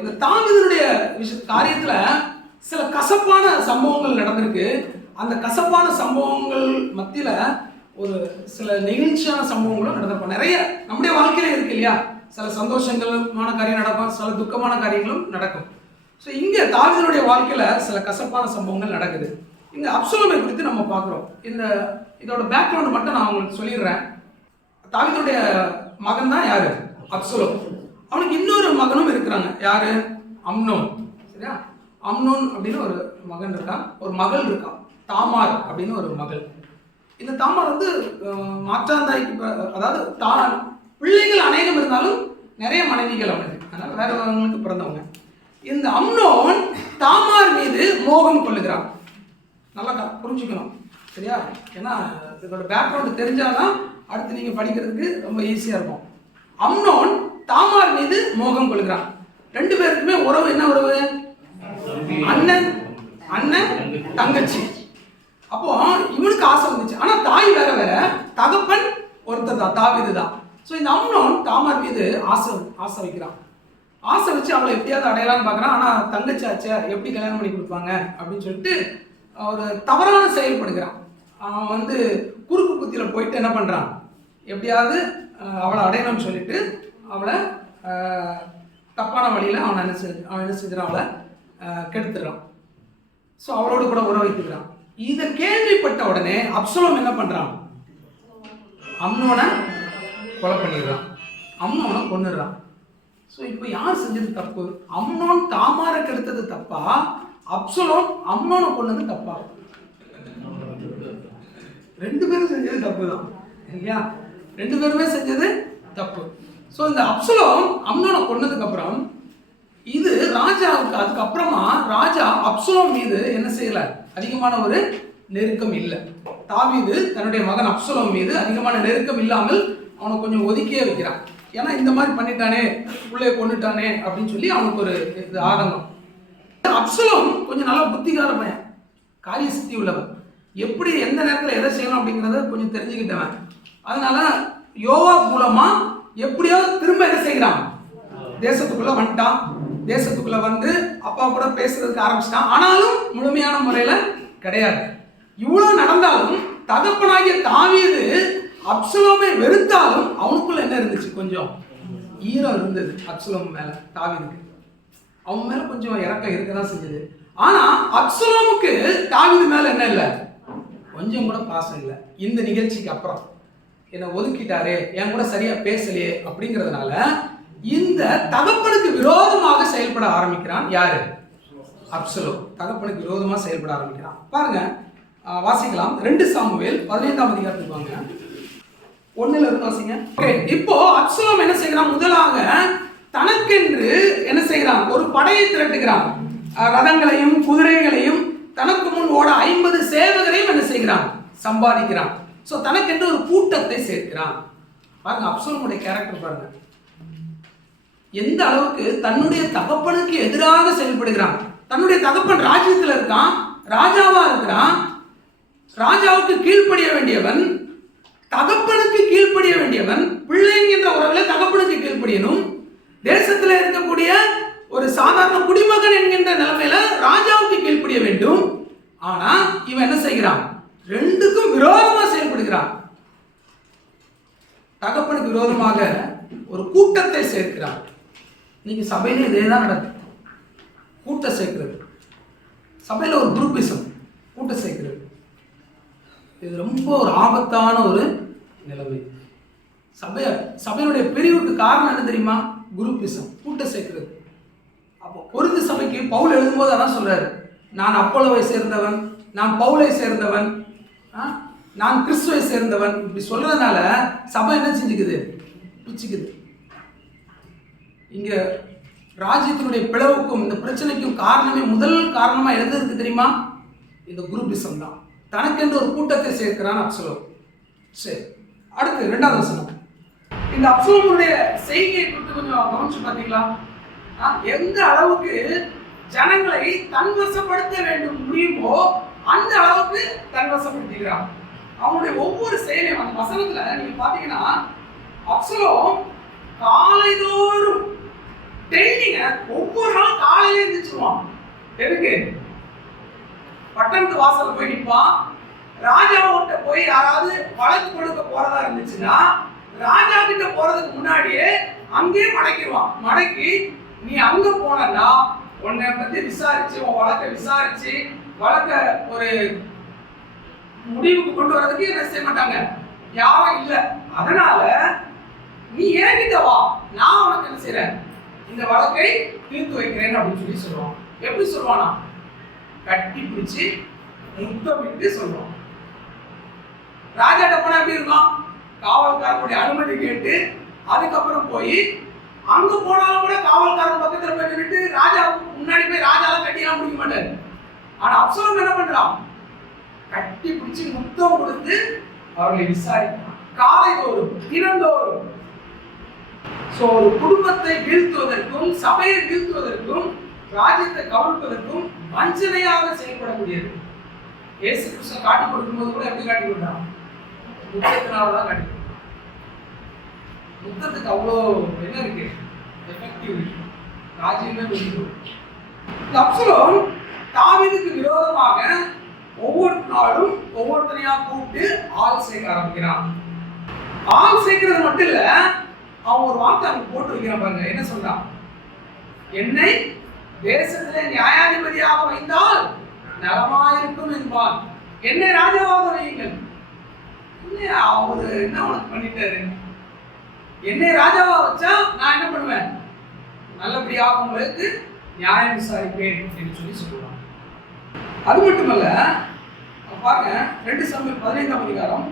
இந்த தாவீதுடைய விஷ காரியத்துல சில கசப்பான சம்பவங்கள் நடந்திருக்கு. அந்த கசப்பான சம்பவங்கள் மத்தியில ஒரு சில நெகிழ்ச்சியான சம்பவங்களும் நடந்திருக்கும். நிறைய நம்முடைய வாழ்க்கையில இருக்கு இல்லையா? சில சந்தோஷங்களுமான காரியம் நடக்கும் சில துக்கமான காரியங்களும் நடக்கும். ஸோ இங்கே தாவீதனுடைய வாழ்க்கையில சில கசப்பான சம்பவங்கள் நடக்குது. இந்த அப்சலமை குறித்து நம்ம பார்க்குறோம். இந்த இதோட பேக்ரவுண்ட் மட்டும் நான் உங்களுக்கு சொல்லிடுறேன். தாவீதுடைய மகன் தான் யாரு? அப்சலோம். அவனுக்கு இன்னொரு மகனும் இருக்கிறாங்க. யாரு? அம்னோன். சரியா? அம்னோன் அப்படின்னு ஒரு மகன் இருக்கான் ஒரு மகள் இருக்கான் தாமார் அப்படின்னு ஒரு மகள். இந்த தாமார் வந்து மாற்றாந்தாய்க்கு அதாவது தா பிள்ளைகள் அநேகம் இருந்தாலும் நிறைய மனைவிகள் அவனுக்கு. அதனால் வேறவங்களுக்கு பிறந்தவங்க. இந்த அம்னோன் தாமார் மீது மோகம் கொள்ளுகிறான். நல்லா புரிஞ்சுக்கணும். சரியா? ஏன்னா இதோட பேக்ரவுண்டு தெரிஞ்சாதான் அடுத்து நீங்கள் படிக்கிறதுக்கு ரொம்ப ஈஸியாக இருக்கும். அம்னோன் தாமார் மீது மோகம் கொள்கிறான். ரெண்டு பேருக்குமே உறவு என்ன உறவு? அண்ணன் அண்ணன் தங்கச்சி. அப்போ இவனுக்கு ஆசை வந்துச்சு. ஆனா தாய் வேற வேற தகப்பன் ஒருத்தர் தான் தாவிது தான். ஸோ இந்த அம்னோன் தாமார் மீது ஆசை ஆசை வைக்கிறான். ஆசை வச்சு அவளை எப்படியாவது அடையலாம்னு பார்க்குறான். ஆனால் தங்கச்சி ஆச்சே எப்படி கல்யாணம் பண்ணி கொடுப்பாங்க அப்படின்னு சொல்லிட்டு ஒரு தவறான செயல்படுகிறான். அவன் வந்து குறுக்கு புத்தியில் போயிட்டு என்ன பண்ணுறான் எப்படியாவது அவளை அடையணும்னு சொல்லிட்டு அவளை தப்பான வழியில் அவன் என்ன செஞ்சு அவன் என்ன செஞ்சிடான் அவளை கெடுத்துடுறான். ஸோ அவளோட கூட உறவு வைத்துக்கிறான். இதை கேள்விப்பட்ட உடனே அப்சலோம் என்ன பண்ணுறான் அம்னோனை கொலை பண்ணிடுறான். அம்னோனை கொன்னுடுறான். ஸோ இப்போ யார் செஞ்சது தப்பு? அம்னோன் தாமார கெடுத்தது தப்பா? அப்சலோம் அம்னோனை கொண்டது தப்பா? ரெண்டு பேரும் செஞ்சது தப்பு தான் இல்லையா ரெண்டு பேருமே செஞ்சது தப்பு. ஸோ இந்த அப்சலோம் அம்னோனை கொன்னதுக்கப்புறம் இது ராஜாவுக்கு அதுக்கப்புறமா ராஜா அப்சலோம் மீது என்ன செய்யலை? அதிகமான ஒரு நெருக்கம் இல்லை. தாவீது தன்னுடைய மகன் அப்சலோம் மீது அதிகமான நெருக்கம் இல்லாமல் அவனை கொஞ்சம் ஒதுக்கியே வைக்கிறான். ஏன்னா இந்த மாதிரி பண்ணிட்டானே உள்ளே கொண்டுட்டானே அப்படின்னு சொல்லி அவனுக்கு ஒரு இது ஆதங்கம் அப்சலோம் கொஞ்சம் நல்லா புத்திகார பையன். காரிய சித்தி உள்ளவன். எப்படி எந்த நேரத்தில் எதை செய்யணும் அப்படிங்கிறத கொஞ்சம் தெரிஞ்சுக்கிட்டவன். அதனால யோகா மூலமாக எப்படியோ திரும்ப என்ன செய்கிறான்? தேசத்துக்குள்ள வந்துட்டான். தேசத்துக்குள்ள வந்து அப்பா கூட பேசுறதுக்கு ஆரம்பிச்சிட்டான். ஆனாலும் முழுமையான முறையில கிடையாது. இவ்வளவு நடந்தாலும் தகப்பனாகிய தாவீது அப்சலோமை வெறுத்தாலும் அவனுக்குள்ள என்ன இருந்துச்சு? கொஞ்சம் ஈரம் இருந்தது அப்சலோம் மேல தாவீதுக்கு. அவன் மேல கொஞ்சம் இறக்கம் இருக்கதான் செஞ்சது. ஆனா அப்சலோமுக்கு தாவீது மேல என்ன இல்லை? கொஞ்சம் கூட பாசம் இல்லை. இந்த நிகழ்ச்சிக்கு அப்புறம். என்னை ஒதுக்கிட்டாரே என் கூட சரியா பேசலையே அப்படிங்கிறதுனால இந்த தகப்பனுக்கு விரோதமாக செயல்பட ஆரம்பிக்கிறான் யாரு? அப்சலோ தகப்பனுக்கு விரோதமா செயல்பட ஆரம்பிக்கிறான். பாருங்க வாசிக்கலாம். ரெண்டு சாமுவேல் பதினைந்தாம் அதிகாரத்துக்கு வாங்க. ஒண்ணுல இருந்து வாசிங்க. Okay, இப்போ அப்சலோம் என்ன செய்கிறான்? முதலாக தனக்கென்று என்ன செய்கிறான்? ஒரு படையை திரட்டுகிறான். ரதங்களையும் குதிரைகளையும் தனக்கு முன் ஓட ஐம்பது சேவகரையும் என்ன செய்கிறான்? சம்பாதிக்கிறான். ஸோ தனக்கென்று ஒரு கூட்டத்தை சேர்க்கிறான். பாருங்க அப்சலோமுடைய கேரக்டர் பாருங்க. எந்த அளவுக்கு தன்னுடைய தகப்பனுக்கு எதிராக செயல்படுகிறான். தன்னுடைய தகப்பன் ராஜ்யத்தில் இருக்கான் ராஜாவா இருக்கிறான். ராஜாவுக்கு கீழ்ப்படிய வேண்டியவன் தகப்பனுக்கு கீழ்ப்படிய வேண்டியவன் பிள்ளைங்கிற உறவில் தகப்பனுக்கு கீழ்ப்படியணும். தேசத்தில் இருக்கக்கூடிய ஒரு சாதாரண குடிமகன் என்கின்ற நிலைமையில ராஜாவுக்கு கீழ்ப்படிய வேண்டும். ஆனா இவன் என்ன செய்கிறான்? ரெண்டுக்கும் விரோதமாக செயல்படுகிறான். தகப்பனுக்கு விரோதமாக ஒரு கூட்டத்தை சேர்க்கிறான். இன்னைக்கு சபையில இதே தான் நடக்குது. கூட்டம் சேர்க்கிறது. சபையில் ஒரு குரூப்பிசம் கூட்டம் சேர்க்கிறது. இது ரொம்ப ஒரு ஆபத்தான ஒரு நிலைமை. சபை சபையினுடைய பிரிவுக்கு காரணம் என்ன தெரியுமா? குரூப்பிசம் கூட்டம் சேர்க்கிறது. அப்போ பொருந்து சபைக்கு பவுல் எழுதும்போது அதான் சொல்றாரு. நான் அப்போலோவை சேர்ந்தவன் நான் பவுலை சேர்ந்தவன் நான் கிறிஸ்துவை சேர்ந்தவன். இப்படி சொல்றதுனால சபை என்ன செஞ்சுக்குது? பிச்சுக்குது. இங்க ராஜ்யத்தினுடைய பிளவுக்கும் இந்த பிரச்சனைக்கும் காரணமே முதல் காரணமா எழுந்ததுக்கு தெரியுமா? இந்த குரூப்பிசம் தான். தனக்கென்று ஒரு கூட்டத்தை சேர்க்கிறான் அப்சலோ சரி. அடுத்து ரெண்டாவது வசனம். இந்த அப்சலோமுடைய செய்கையை குறித்து கொஞ்சம் கவனிச்சு பார்த்தீங்களா ஆ, எந்த அளவுக்கு ஜனங்களை தன்வசப்படுத்த வேண்டும் முடியுமோ அந்த அளவுக்கு தன்வசப்படுத்துகிறான் அவனுடைய ஒவ்வொரு செயலையும் அந்த வசனத்துல நீங்க பாத்தீங்கன்னா அப்சலோம் காலைதோறும் டெய்லிங்க ஒவ்வொரு நாள் காலையில எழுந்திரிச்சிருவான் எதுக்கு? பட்டணத்து வாசல்ல போய் நிற்பான் ராஜாவுட்ட போய் யாராவது வழக்கு கொடுக்க போறதா இருந்துச்சுன்னா ராஜா கிட்ட போறதுக்கு முன்னாடியே அங்கேயே மடக்கிடுவான் மடக்கி நீ அங்க போனன்னா உன்னை பத்தி விசாரிச்சு உன் வழக்கை விசாரிச்சு வழக்க ஒரு முடிவுக்கு கொண்டு வர்றதுக்கு என்ன செய்ய மாட்டாங்க? யாரும் இல்லை. அதனால நீ என்கிட்ட வா. நான் உனக்கு என்ன செய்யறேன் இந்த வழக்கை தீர்த்து வைக்கிறேன் அப்படின்னு சொல்லி சொல்லுவான். எப்படி சொல்லுவானா கட்டி பிடிச்சி முத்தமிட்டு சொல்லுவான். ராஜாட்ட டப்பனா எப்படி இருக்கும்? காவல்காரனுடைய அனுமதி கேட்டு அதுக்கப்புறம் போய் அங்க போனாலும் கூட காவல்காரன் பக்கத்துல போய் நின்னுட்டு ராஜாவுக்கு முன்னாடி போய் ராஜாலாம் கட்டியெல்லாம் முடிக்க மாட்டாரு. ஆனா அப்சலம் என்ன பண்றான்? கட்டி பிடிச்சு முத்தம் கொடுத்து அவர்களை விசாரிக்கிறான். காலை தோறும் தினந்தோறும். சோ ஒரு குடும்பத்தை வீழ்த்துவதற்கும் சபையை வீழ்த்துவதற்கும் ராஜ்யத்தை கவிழ்ப்பதற்கும் வஞ்சனையாக செயல்படக்கூடியது. இயேசு கிருஷ்ணன் காட்டி கொடுக்கும்போது கூட எப்படி காட்டி கொடுத்தான்? முத்தத்தினால தான் காட்டி முத்தத்துக்கு அவ்வளோ என்ன இருக்கு? எஃபெக்டிவ் இருக்கு. ராஜ்யமே அப்சலோன் இந்த தாவிதுக்கு விரோதமாக ஒவ்வொரு நாளும் ஒவ்வொருத்தனையா கூப்பிட்டு ஆள் சேர்க்க ஆரம்பிக்கிறான். ஆள் சேர்க்கிறது மட்டும் இல்ல அவன் ஒரு வார்த்தை அவங்க போட்டு வைக்கிறான் பாருங்க. என்ன சொல்றான் என்னை தேசத்திலே நியாயாதிபதியாக வைத்தால் நலமாயிருக்கும் என்பான். என்னை ராஜாவாக வையுங்கள். என்ன அவரு என்ன உனக்கு பண்ணிட்டாரு? என்னை ராஜாவா வச்சா நான் என்ன பண்ணுவேன்? நல்லபடியாக உங்களுக்கு நியாயம் விசாரிப்பேன் அப்படின்னு சொல்லி சொல்லுவாங்க அது மட்டுமல்ல பாருங்க ரெண்டு சமையல் பதினைந்தாம் அதிகாரம்.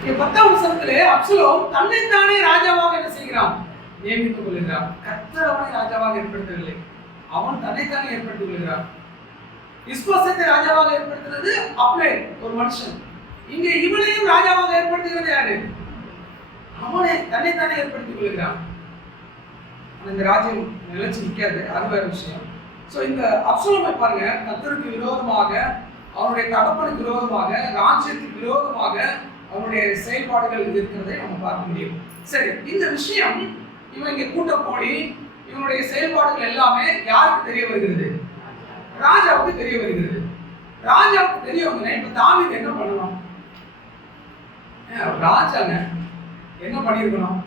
இங்க பத்தாம் வருஷத்திலே அப்சலோம் தன்னைத்தானே ராஜாவாக என்ன செய்கிறான்? நியமித்துக் கொள்கிறான். கர்த்தர் அவனை ராஜாவாக ஏற்படுத்தவில்லை. அவன் தன்னைத்தானே ஏற்படுத்திக் கொள்கிறான். விஸ்வாசத்தை ராஜாவாக ஏற்படுத்துறது அப்ளே ஒரு மனுஷன். இங்கே இவனையும் ராஜாவாக ஏற்படுத்துகிறது யாரு? அவனே தன்னைத்தானே ஏற்படுத்திக் கொள்கிறான். ஆனா இந்த ராஜ்யம் நிலைச்சு நிற்காது அது வேற விஷயம். ஸோ இந்த அப்சலமை பாருங்க. கத்தருக்கு விரோதமாக அவனுடைய தகப்பனுக்கு விரோதமாக ராஜ்யத்துக்கு விரோதமாக அவனுடைய செயல்பாடுகள் இருக்கிறதை நம்ம பார்க்க முடியும். சரி இந்த விஷயம் இவன் இங்க கூட்டம் போடி இவனுடைய செயல்பாடுகள் எல்லாமே யாருக்கு தெரிய வருகிறது? ராஜாவுக்கு தெரிய வருகிறது. ராஜாவுக்கு தெரிய இப்போ இப்ப தாவீது என்ன பண்ணணும் ராஜாங்க. என்ன பண்ணியிருக்கணும்?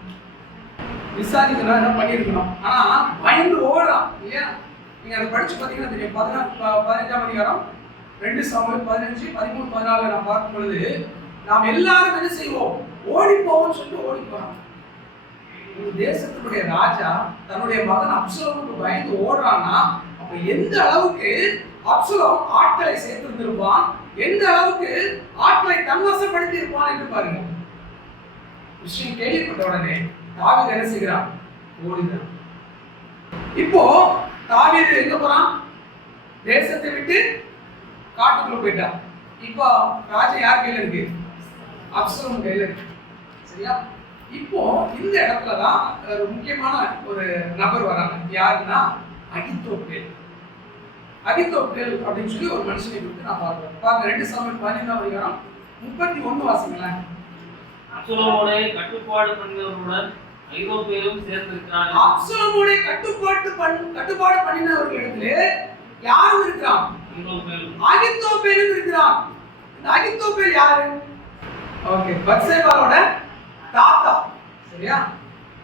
விசாரிக்கணும் என்ன பண்ணியிருக்கணும்? ஆனா பயந்து ஓடுறான் இல்லையா? நீங்க அதை படிச்சு பார்த்தீங்கன்னா தெரியும். பதினா ப- பதினஞ்சாம் அதிகாரம் ரெண்டு சமயம் பதினஞ்சு பதிமூணு பதினாலு நான் பார்க்கும் பொழுது நாம் எல்லாரும் என்ன செய்வோம்? ஓடி போவோம்னு சொல்லிட்டு ஓடி போறோம் ஒரு தேசத்தினுடைய ராஜா தன்னுடைய மகன் அப்சலோமுக்கு பயந்து ஓடுறான்னா அப்ப எந்த அளவுக்கு அப்சலோம் ஆட்களை சேர்த்திருந்திருப்பான்? எந்த அளவுக்கு ஆட்களை தன்வசப்படுத்தி இருப்பான் என்று பாருங்க விஷயம் கேள்விப்பட்ட உடனே தாவீது என்ன செய்கிறான்? ஓடுகிறான் இப்போ தாவீது எங்க போறான்? தேசத்தை விட்டு காட்டுக்குள்ள போயிட்டான். இப்போ ராஜா யார் கையில இருக்கு? அப்சலோம் கையில இருக்கு. சரியா? இப்போ இந்த இடத்துல தான் ஒரு முக்கியமான ஒரு நபர் வராங்க. யாருன்னா அகித்தோப்பேல். அகித்தோப்பேல் அப்படின்னு சொல்லி ஒரு மனுஷனை கொடுத்து நான் பார்க்கிறேன். பாருங்க ரெண்டு சமயம் பதினைந்தாம் அதிகாரம் முப்பத்தி ஒண்ணு வாசிங்களேன். அப்சலோமோட கட்டுப்பாடு பண்ணினவர்களுடன் ஐரோப்பியரும் சேர்ந்திருக்கிறான் அப்சலோமுடைய கட்டுப்பாட்டு கட்டுப்பாடு பண்ணினவர்களிடத்திலே யாரும் இருக்கிறான் அகித்தோப்பேலும் இருக்கிறான் இந்த அகித்தோப்பேல் யாரு? ஓகே பத்சேபாலோட தாத்தா. சரியா?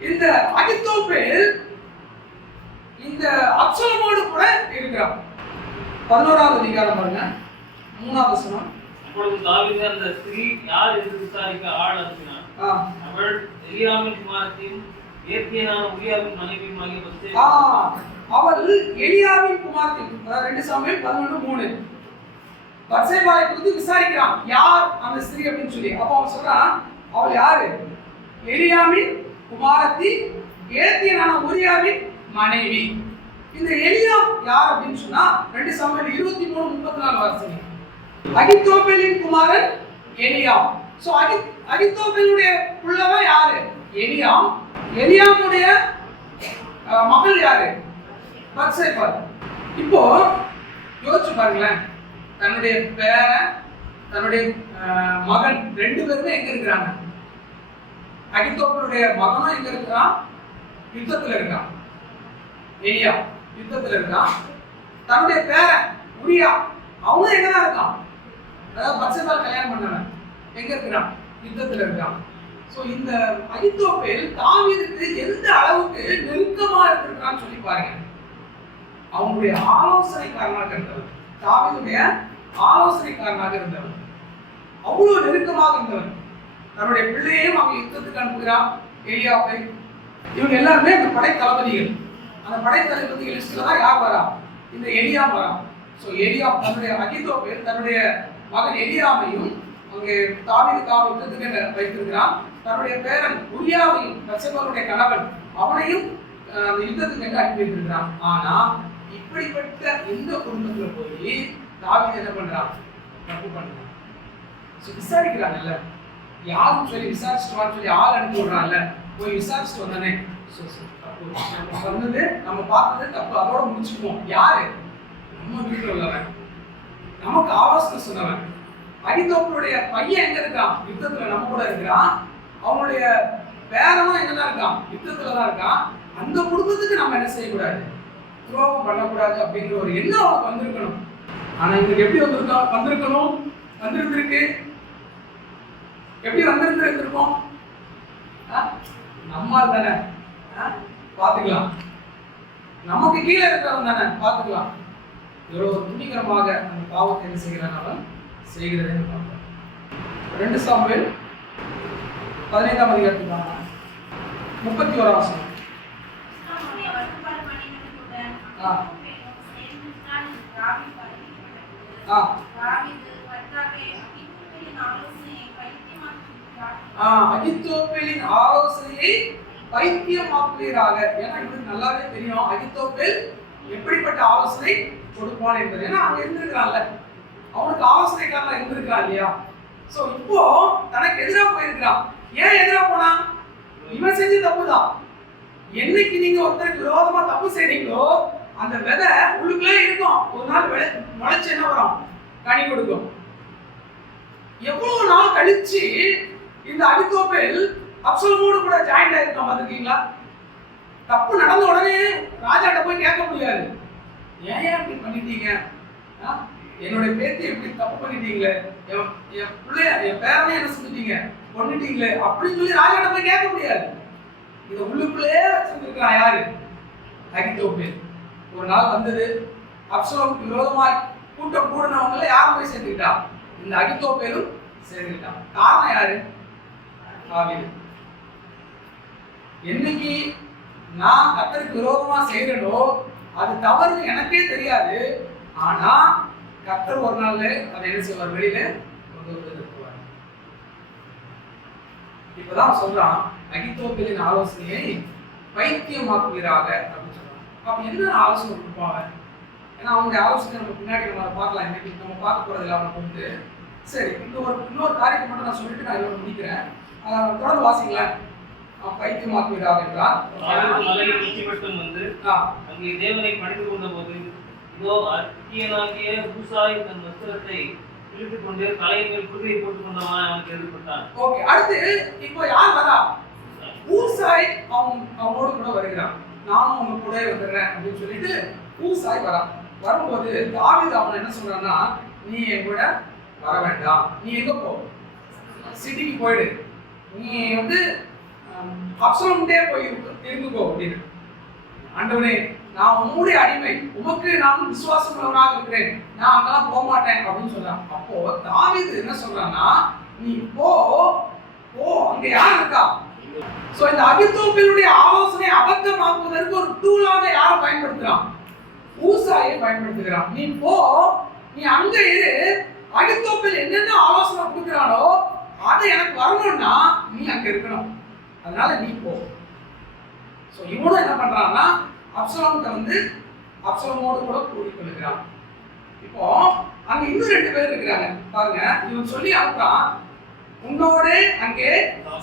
இந்த அகித்தோப்பேல் இந்த அப்சலமோடு கூட இருக்கிறான் பதினோராவது அதிகாரம் பாருங்க. மூணாவது வசனம் அப்பொழுது தாவீது அந்த ஸ்திரீ யார் என்று விசாரிக்க ஆள் அனுப்பினான். அவள் எலியாமின் குமாரத்தையும் ஏத்தியனான உரியாவின் மனைவியுமாகிய பத்சே அவள் எலியாவின் குமார்த்தி அதாவது ரெண்டு சமயம் பதினொன்று மூணு. பத்சேபாலை குறித்து விசாரிக்கிறான். யார் அந்த ஸ்திரீ அப்படின்னு சொல்லி. அப்போ அவன் சொல்றான் அவள் யாரு? எலியாமின் குமாரத்தி ஏத்தியனான உரியாவின் மனைவி. இந்த எலியாம் யார் அப்படின்னு சொன்னா ரெண்டு சமயம் இருபத்தி மூணு முப்பத்தி நாலு வருஷம். அகித்தோபேலின் குமாரன் எலியாம். சோ அகி அகித்தோபேலுடைய புள்ளவன் யாரு? எலியாம். எலியாமுடைய மகள் யாரு? பத்சேபர் இப்போ யோசிச்சு பாருங்களேன். தன்னுடைய பேரன் தன்னுடைய மகன் ரெண்டு பேருமே எங்க இருக்கிறாங்க? அகித்தோப்பனுடைய மகனும் எங்க இருக்கிறான்? யுத்தத்துல இருக்கான். எலியா யுத்தத்துல இருக்கான். தன்னுடைய பேரன் உரியா அவனும் எங்கதான் இருக்கான்? அதாவது பட்சத்தால் கல்யாணம் பண்ணவன் எங்க இருக்கிறான்? யுத்தத்துல இருக்கான். ஸோ இந்த அகித்தோப்பேல் தாவீதுக்கு எந்த அளவுக்கு நெருக்கமா இருந்திருக்கான்னு சொல்லி பாருங்க. அவனுடைய ஆலோசனைக்காரனாக இருந்தவன். தாவீதுடைய ஆலோசனைக்காரனாக இருந்தவர் அவ்வளவு நெருக்கமாக இருந்தவர் தன்னுடைய பிள்ளையையும் அவங்க யுத்தத்துக்கு அனுப்புகிறான். எலியாவை இவங்க எல்லாருமே அந்த படை தளபதிகள் அந்த படை தளபதிகள் லிஸ்ட்ல தான் யார் வரா? இந்த எலியா வரா. ஸோ எலியா தன்னுடைய அகிதோப்பேல் தன்னுடைய மகன் எலியாவையும் அங்கே தாவீதுக்காக யுத்தத்துக்கு வைத்திருக்கிறான். தன்னுடைய பேரன் உரியாவையும் ரசபருடைய கணவன் அவனையும் அந்த யுத்தத்துக்கு என்று அனுப்பி வைத்திருக்கிறான். ஆனா இப்படிப்பட்ட இந்த குடும்பத்துல போய் தாவீது என்ன பண்றான்? தப்பு பண்றான். ஸோ விசாரிக்கிறாங்கல்ல யாரும் சொல்லி விசாரிச்சுட்டு சொல்லி ஆள் அனுப்பி விடுறான்ல. போய் விசாரிச்சுட்டு வந்தானே நம்ம சொன்னது நம்ம பார்த்தது தப்பு. அதோட முடிச்சுக்குவோம். யாரு? நம்ம வீட்டில் உள்ளவன். நமக்கு ஆலோசனை சொன்னவன். அடித்தோப்பனுடைய பையன் எங்க இருக்கான்? யுத்தத்துல நம்ம கூட இருக்கிறான். அவனுடைய பேரனும் எங்கதான் இருக்கான்? யுத்தத்துல தான் இருக்கான். அந்த குடும்பத்துக்கு நம்ம என்ன செய்யக்கூடாது? துரோகம் பண்ணக்கூடாது அப்படிங்கிற ஒரு எண்ணம் அவனுக்கு வந்திருக்கணும். ஆனா இவனுக்கு எப்படி வந்திருக்கா? வந்திருக்கணும்? வந்திருந்திருக்கு. எப்படி வந்திருந்திருந்திருக்கும் ஆ? தானே. ஆ? பார்த்துக்கலாம். நமக்கு கீழே இருக்கிறவன் தானே. பார்த்துக்கலாம். எவ்வளவு துணிகரமாக அந்த பாவத்தை என்ன செய்கிறான் அவன் செய்கிறதை பார்க்கலாம் ரெண்டு சாமுவேல் பதினைந்தாம் அதிகாரத்துக்கு வாங்க. முப்பத்தி ஓராம் வசனம் ஆ. ஆ. அகித்தோப்பேலின் ஆலோசனையை பைத்தியமாக்குவீராக. ஏன்னா இவனுக்கு நல்லாவே தெரியும் அகித்தோப்பேல் எப்படிப்பட்ட ஆலோசனை கொடுப்பான் என்பது ஏன்னா அங்க இருந்திருக்கிறான்ல. அவனுக்கு ஆலோசனைக்காரனா இருந்திருக்கிறான் இல்லையா? சோ இப்போ தனக்கு எதிராக போயிருக்கிறான். ஏன் எதிராக போனான் இவன் செஞ்ச தப்புதான். என்னைக்கு நீங்க ஒருத்தருக்கு விரோதமா தப்பு செய்றீங்களோ அந்த விதை உள்ளுக்குள்ளே இருக்கும். ஒரு நாள் விளை முளைச்சு என்ன வரும்? கனி கொடுக்கும். எவ்வளவு நாள் கழிச்சு இந்த அபித்தோப்பேல் அப்சலமோடு கூட ஜாயிண்ட் ஆயிருக்கான் பார்த்துருக்கீங்களா? தப்பு நடந்த உடனே ராஜாட்ட போய் கேட்க முடியாது. ஏன் அப்படி பண்ணிட்டீங்க? ஆ? என்னுடைய பேத்தி எப்படி தப்பு பண்ணிட்டீங்களே? என் என் பிள்ளைய என் பேரனே என்ன செஞ்சுட்டீங்க கொண்டுட்டீங்களே அப்படின்னு சொல்லி ராஜாட்ட போய் கேட்க முடியாது. இதை உள்ளுக்குள்ளே வச்சிருந்துருக்கான் யாரு? அகித்தோப்பேல் ஒரு நாள் வந்தது அப்சலோமுக்கு விரோதமாய் கூட்டம் கூடினவங்கள யாரும் போய் சேர்ந்துக்கிட்டா? இந்த அகித்தோப்பேலும் சேர்ந்துக்கிட்டான் காரணம் யாரு? தாவீது. என்னைக்கு நான் கத்தருக்கு விரோதமா செய்கிறேனோ அது தவறு எனக்கே தெரியாது. ஆனா கத்தர் ஒரு நாள்ல அதை என்ன செய்வார்? வெளியில கொண்டு வந்து நிறுத்துவார். இப்பதான் சொல்றான் அகித்தோப்பேலின் ஆலோசனையை பைத்தியமாக்குவீராக அப்படின்னு சொல்றான். அப்ப என்ன ஆலோசனை கொடுப்பாங்க ஏன்னா அவங்களுடைய ஆலோசனை நம்ம பின்னாடி நம்ம பார்க்கலாம். இன்னைக்கு நம்ம பார்க்க போறது இல்லை அவனுக்கு வந்து சரி இந்த ஒரு இன்னொரு காரியத்தை மட்டும் நான் சொல்லிட்டு நான் இதோட முடிக்கிறேன். தொடர்ந்து வாசிங்களேன் அவன் பைத்தியமாக்குவீராக என்றால் மட்டும் வந்து ஆ, அங்கே தேவனை பணிந்து கொண்டபோது இதோ அத்தியனாகிய பூசாய் தன் வஸ்திரத்தை இழுத்துக் கொண்டு தலையின் மேல் குதிரையை போட்டுக் கொண்டவன் அவனுக்கு எதிர்பட்டான் ஓகே அடுத்து இப்போ யார் வரா ஊசாய் அவன் அவனோடு கூட வருகிறான். நானும் உங்க கூட வந்துடுறேன் அப்படின்னு சொல்லிட்டு ஊசாய் வரான் வரும்போது தாவீது அவன் என்ன சொல்றான்னா நீ என் கூட வர வேண்டாம். நீ எங்க போ? சிட்டிக்கு போயிடு. நீ வந்து அப்சலம்டே போய் இருந்துக்கோ அப்படின்னு. ஆண்டவனே நான் உம்முடைய அடிமை. உமக்கு நான் விசுவாசம் உள்ளவனாக இருக்கிறேன். நான் அங்கெல்லாம் போக மாட்டேன் அப்படின்னு சொல்றான். அப்போ தாவிது என்ன சொல்றான்னா நீ போ போ. அங்க யார் இருக்கா? சோ இந்த அபித்தோப்பினுடைய ஆலோசனை அபத்தமாக்குவதற்கு ஒரு டூலாக யாரை பயன்படுத்துறான். ஊசாயை பயன்படுத்துகிறான். நீ போ நீ அங்க இரு. அகித்தோப்பில் என்னென்ன ஆலோசனை கொடுக்குறானோ அது எனக்கு வரணும்னா நீ அங்க இருக்கணும். அதனால நீ போ. ஸோ இவனும் என்ன பண்றான்னா அப்சலோம்கிட்ட வந்து அப்சலமோடு கூட கூடிக்கொள்கிறான் இப்போ அங்க இன்னும் ரெண்டு பேர் இருக்கிறாங்க. பாருங்க இவன் சொல்லி அனுப்புறான் உன்னோட அங்கே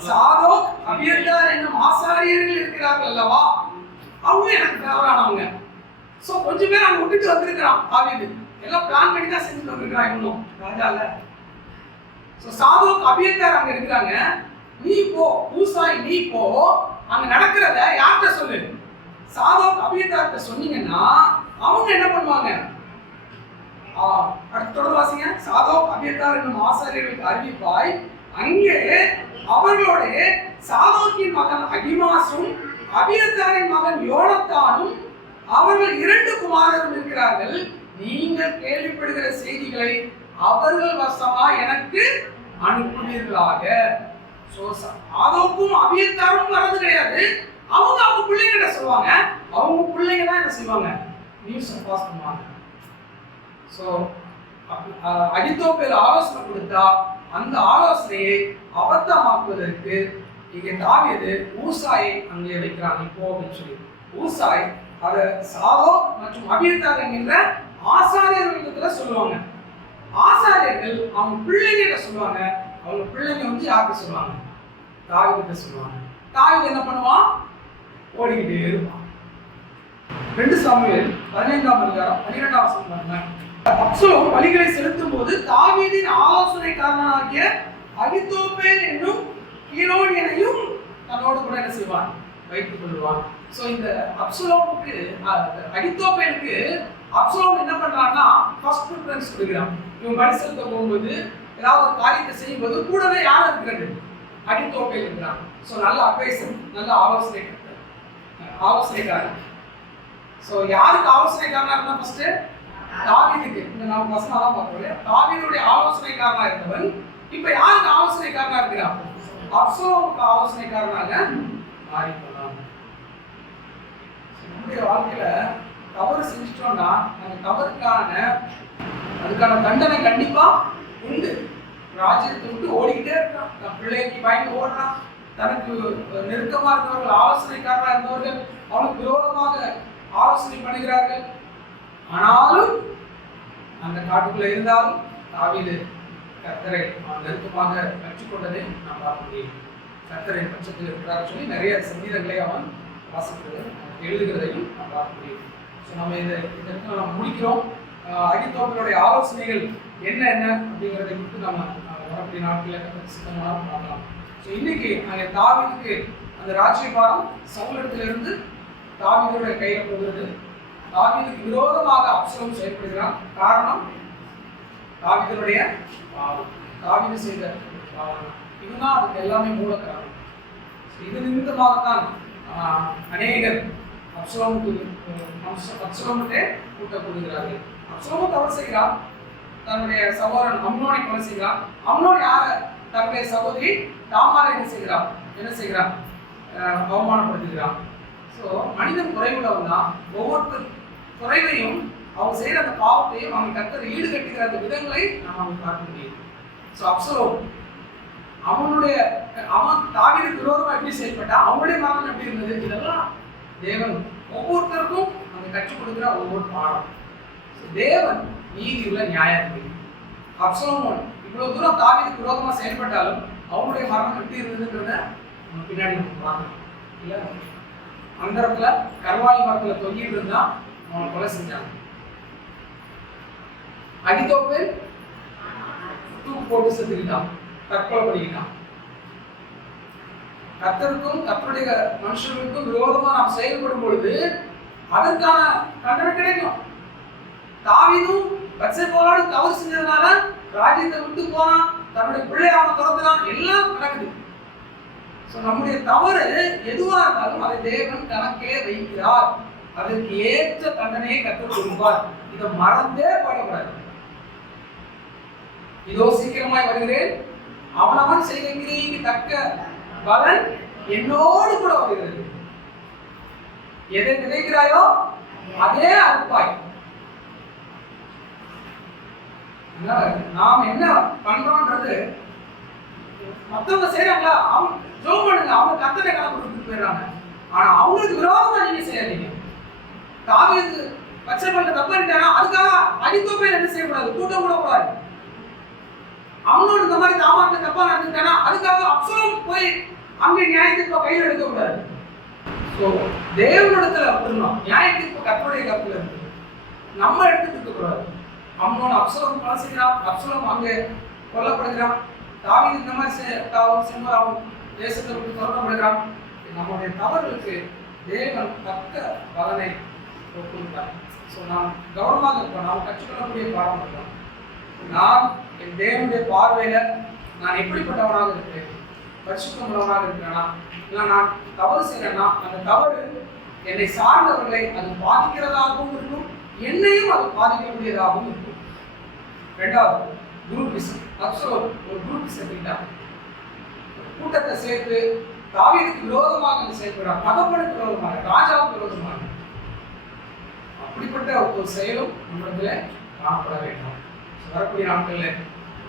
சாதோ அபியந்தார் என்னும் ஆசாரியர்கள் இருக்கிறார்கள் அல்லவா? அவங்க எனக்கு தேவையானவங்க ஸோ கொஞ்சம் பேர் அங்க விட்டுட்டு வந்திருக்கிறான் ஆவியது எல்லாம் பிளான் பண்ணி தான் செஞ்சுட்டு வந்திருக்கிறான் இன்னும். ராஜால ஸோ சாதோ அபியந்தார் அங்க இருக்கிறாங்க. நீ போ பூசாய் நீ போ. அங்க நடக்க யார்கிட்ட சொல்லு அபியத்தார்கிட்ட சொன்னீங்கன்னா அவங்க என்ன பண்ணுவாங்க? அடுத்து தொடர்ந்து வாசிங்க. சாதோ அபியத்தார் என்னும் ஆசாரியர்களுக்கு அறிவிப்பாய் அங்கே அவர்களோட சாதோக்கின் மகன் அகிமாசும் அபியத்தாரின் மகன் யோனத்தானும் அவர்கள் இரண்டு குமாரரும் இருக்கிறார்கள். நீங்கள் கேள்விப்படுகிற செய்திகளை அவர்கள் வசமா எனக்கு அனுப்புவீர்களாக. சோ ஆதோக்கும் அபியத்தாரும் வர்றது கிடையாது. அவங்க அவங்க பிள்ளைங்கிட்ட சொல்லுவாங்க? அவங்க பிள்ளைங்க தான் என்ன செய்வாங்க? நியூஸ் பாஸ் பண்ணுவாங்க. ஸோ அடித்தோப்பேர் ஆலோசனை கொடுத்தா அந்த ஆலோசனையை அபத்தமாக்குவதற்கு இங்கே தாவியது ஊசாயை அங்கே வைக்கிறாங்க. இப்போ அப்படின்னு சொல்லி. ஊசாய் அதை சாதோ மற்றும் அபியத்தார் என்கின்ற ஆசாரியர்களிடத்துல சொல்லுவாங்க. ஆசாரியர்கள் அவங்க பிள்ளைங்கிட்ட சொல்லுவாங்க? அவங்க பிள்ளைங்க வந்து யாருக்கு சொல்லுவாங்க? தாவீதுகிட்ட சொல்லுவாங்க. தாவீது என்ன பண்ணுவான்? ஓடிக்கிட்டே இருப்பான். ரெண்டு சாமியல் பதினைந்தாம் அதிகாரம் பன்னிரெண்டாம் வசனம் பாருங்க அப்சலோம் பலிகளை செலுத்தும் போது தாவீதின் ஆலோசனைக்காரனாகிய அகித்தோப்பேல் என்னும் கீரோனியனையும் தன்னோடு கூட என்ன செய்வான்? வைத்துக் கொள்வான். சோ இந்த அப்சலோமுக்கு அகித்தோப்பேலுக்கு அப்சலோம் என்ன பண்றான்னா ஃபர்ஸ்ட் ப்ரிஃபரன்ஸ் கொடுக்குறான். இவன் பலி செலுத்த போகும்போது ஏதாவது ஒரு காரியத்தை செய்யும்போது கூடவே யார் இருக்கிறது? அகித்தோப்பேல் இருக்கிறான். ஸோ நல்ல அட்வைசர் நல்ல ஆலோசனை ஆலோசனைக்காரன். ஸோ யாருக்கு ஆலோசனைக்காரனாக இருந்தால் ஃபஸ்ட்டு தாவீதுக்கு. இந்த நாலு வசனம் தான் பார்க்கிறோம் இல்லையா? தாவீதுடைய ஆலோசனைக்காரனா இருந்தவன். இப்ப யாருக்கு ஆலோசனைக்காரனாக இருக்கிறான்? அப்சலோமுக்கு ஆலோசனைக்காரனாக மாறி நம்முடைய வாழ்க்கையில தவறு செஞ்சிட்டோம்னா அந்த தவறுக்கான அதுக்கான தண்டனை கண்டிப்பா உண்டு. ராஜ்யத்தை விட்டு ஓடிக்கிட்டே இருக்கான். பிள்ளைக்கு பயந்து ஓடுறான். தனக்கு நெருக்கமாக இருந்தவர்கள் ஆலோசனைக்காரராக இருந்தவர்கள் அவனுக்கு விரோதமாக ஆலோசனை பண்ணுகிறார்கள். ஆனாலும் அந்த காட்டுக்குள்ள இருந்தாலும் தாவீது கத்தரை அவன் நெருக்கமாக கற்றுக்கொண்டதை நாம் பார்க்க முடியும். கத்தரை பட்சத்தில் இருக்கிறார் சொல்லி நிறைய சங்கீதங்களை அவன் வாசிக்கிறது எழுதுகிறதையும் நாம் பார்க்க முடியும். ஸோ நம்ம இதை இந்த இடத்துல நம்ம முடிக்கிறோம். ஆஹ் ஆலோசனைகள் என்ன என்ன அப்படிங்கிறதை குறித்து நம்ம வரக்கூடிய நாட்களில் கற்று சித்தமாக பார்க்கலாம். இன்னைக்கு அங்கே தாவீதுக்கு அந்த ராஜ்யபாரம் சவுலிடத்திலிருந்து தாவிதோட கையில் போகிறது. தாவிதுக்கு விரோதமாக அப்சலம் செயல்படுகிறான். காரணம்? தாவிதனுடைய பாவம். தாவிது செய்த பாவம். இதுதான் அதுக்கு எல்லாமே மூல காரணம். இது நிமித்தமாகத்தான் ஆஹ், அநேகர் அப்சலோமுக்கு அப்சலோமுட்டே கூட்டப்படுகிறார்கள் அப்சலமும் தவறு செய்கிறான். தன்னுடைய சகோதரன் அம்னோனை கொலை செய்கிறான். அம்னோன் யாரை தன்னுடைய சகோதரி தாமாரை என்ன செய்கிறான்? என்ன செய்கிறான்? அவமானப்படுத்துகிறான். ஸோ மனிதன் குறைவுள்ளவன் தான் ஒவ்வொருத்தர் குறைவையும் அவங்க செய்கிற அந்த பாவத்தையும் அவங்க கத்தர் ஈடு கட்டுகிற அந்த விதங்களை நாம் அவங்க பார்க்க முடியும். ஸோ அப்சரோ அவனுடைய அவன் தாவிர விரோதமா எப்படி செயல்பட்டா அவனுடைய மரணம் எப்படி இருந்தது? இதெல்லாம் தேவன் ஒவ்வொருத்தருக்கும் அந்த கற்றுக் கொடுக்குற ஒவ்வொரு பாடம். தேவன் நீதியுள்ள உள்ள நியாயாதிபதி இவ்வளவு தூரம் தாவீதுக்கு விரோதமா செயல்பட்டாலும் அவங்களுடைய மரணம் எப்படி இருந்ததுன்றத நம்ம பின்னாடி நம்ம பார்க்கணும். இல்ல அந்த இடத்துல கருவாளி மரத்துல தொங்கிட்டு இருந்தா அவனை கொலை செஞ்சாங்க அடித்தோப்பு தூக்கு போட்டு செத்துக்கிட்டான். தற்கொலை பண்ணிக்கிட்டான். கத்தருக்கும் கத்தருடைய மனுஷர்களுக்கும் விரோதமா நாம் செயல்படும் பொழுது அதற்கான தண்டனை கிடைக்கும். தாவிதும் பட்சேபோலோடு தவறு செஞ்சதுனால ராஜ்யத்தை விட்டு போனான் தன்னுடைய பிள்ளை அவன் துறந்துறான் எல்லாம் நடக்குது. ஸோ நம்முடைய தவறு எதுவாக இருந்தாலும் அதை தேவன் கணக்கே வைக்கிறார். அதற்கு ஏற்ற தண்டனையை கற்றுக் கொடுப்பார். இதை மறந்தே பாடக்கூடாது இதோ சீக்கிரமாய் வருகிறேன். அவனவன் செய்த கிரியைக்கு தக்க பலன் என்னோடு கூட வருகிறது. எதை நினைக்கிறாயோ அதே அறுப்பாய் அதனால நாம் என்ன பண்றோன்றது மத்தவங்க செய்யறாங்களா அவங்க ஜோம் பண்ணுங்க. அவங்க கத்தனை கணக்கு கொடுத்துட்டு போயிடுறாங்க. ஆனா அவங்களுக்கு விரோதமா நீங்க செய்யாதீங்க. தாவீது பச்சை பண்ண தப்பு பண்ணிட்டானா அதுக்காக அடித்தோப்பையில் என்ன செய்யக்கூடாது கூட்டம் கூட கூடாது அவனோட இந்த மாதிரி தாமாட்ட தப்பா நடந்துட்டானா அதுக்காக அப்சலம் போய் அங்க நியாயத்துக்கு கையில் எடுக்கக்கூடாது. ஸோ தேவனிடத்துல அப்படின்னா நியாயத்துக்கு கத்தோடைய கருத்துல இருக்கு. நம்ம எடுத்துட்டு இருக்க கூடாது அம்மோன் அப்சலம் கொலை செய்கிறான் அப்சலம் அங்கே கொல்லப்படுகிறான். தாவீது இந்த மாதிரி செ- தவறு தேசத்தை விட்டு துறக்கப்படுகிறான் நம்முடைய தவறுகளுக்கு தேவன் தக்க பலனை கொடுப்பார் ஸோ நாம் கவனமாக இருப்போம். நாம் கற்றுக்கொள்ளக்கூடிய பாடம் இருக்கலாம் நான் என் தேவனுடைய பார்வையில நான் எப்படிப்பட்டவனாக இருக்கிறேன்? பரிசுத்தவனாக இருக்கிறேனா? இல்லை நான் தவறு செய்கிறேன்னா அந்த தவறு என்னை சார்ந்தவர்களை அது பாதிக்கிறதாகவும் இருக்கும் என்னையும் அது பாதிக்கக்கூடியதாகவும் இருக்கும். ரெண்டாவது குரூப்பிசம் அப்சலோம் ஒரு குரூப் சேர்த்துக்கிட்டாங்க கூட்டத்தை சேர்த்து தாவீதுக்கு விரோதமாக அங்க செயல்படுறார் தகப்பனுக்கு விரோதமாக ராஜாவுக்கு விரோதமாக. அப்படிப்பட்ட ஒரு செயலும் நம்மிடத்துல காணப்பட வேண்டும். வரக்கூடிய நாட்களில்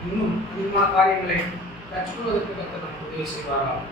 இன்னும் அதிகமான காரியங்களை கற்றுக்கொள்வதற்கு கற்று நமக்கு உதவி செய்வாராம்